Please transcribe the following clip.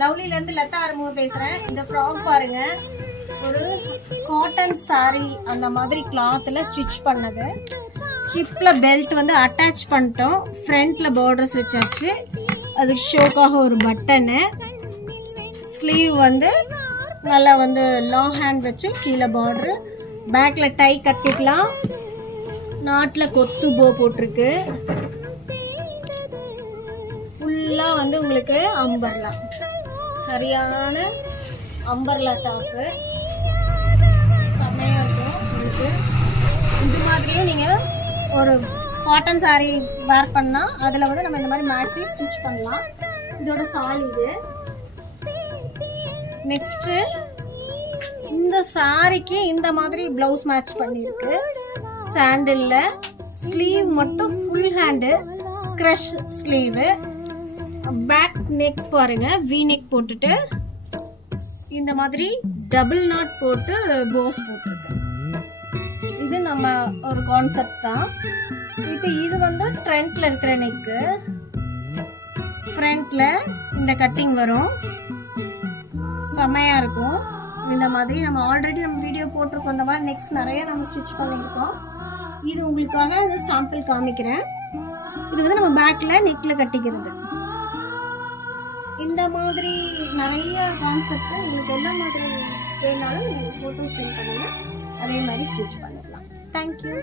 லவ்லில இருந்து லதா ஆறுமுகம் பேசுறேன். இந்த ஃப்ராக் பாருங்க, ஒரு காட்டன் சாரி அந்த மாதிரி கிளாத்ல ஸ்டிச் பண்ணது. ஹிப்ல பெல்ட் வந்து அட்டாச் பண்ணிட்டோம். ஃப்ரண்ட்ல பார்டர்ஸ் வச்சாச்சு. அதுக்கு ஷோக்காக ஒரு பட்டனு. ஸ்லீவ் வந்து நல்லா வந்து லாங் ஹேண்ட் வச்சு கீழே பார்டரு. பேக்ல டை கட்டிக்கலாம். நாட்டில் கொத்து போ போட்டிருக்கு. ஃபுல்லாக வந்து உங்களுக்கு அம்பர்லா, சரியான அம்பர்லா டாப்பு. செம்மையாக இருக்கும் உங்களுக்கு. இது மாதிரியும் நீங்கள் ஒரு காட்டன் சாரீ வேர் பண்ணால் அதில் வந்து நம்ம இந்த மாதிரி மேட்சி ஸ்டிச் பண்ணலாம். இதோட சால் இது. நெக்ஸ்ட்டு இந்த சாரிக்கு இந்த மாதிரி ப்ளவுஸ் மேட்ச் பண்ணியிருக்கு. சாண்டிலில் ஸ்லீவ் மட்டும் full hand crush sleeve. Back neck பாருங்க, வி நெக் போட்டுட்டு இந்த மாதிரி டபுள் நாட் போட்டு போஸ் போட்டிருக்கு. இது நம்ம ஒரு கான்செப்ட் தான். இப்போ இது வந்து ஃப்ரண்ட்ல இருக்கிற நெக்கு. ஃப்ரண்ட்ல இந்த கட்டிங் வரும், செமையா இருக்கும். இந்த மாதிரி நம்ம ஆல்ரெடி நம்ம வீடியோ போட்டிருக்கோம். இந்த மாதிரி நெக்ஸ்ட் நிறைய நம்ம ஸ்டிச் பண்ணியிருக்கோம். இது உங்களுக்காக அந்த சாம்பிள் காமிக்கிறேன். இது வந்து நம்ம பேக்ல நெக்ல கட்டிக்கிறது. இந்த மாதிரி நிறைய கான்செப்ட் உங்களுக்கு என்ன மாதிரி வேணாலும் நீங்கள் ஃபோட்டோஸ் சென்ட் பண்ணுங்க, அதே மாதிரி ஸ்டிச் பண்ணிடலாம். தேங்க்யூ.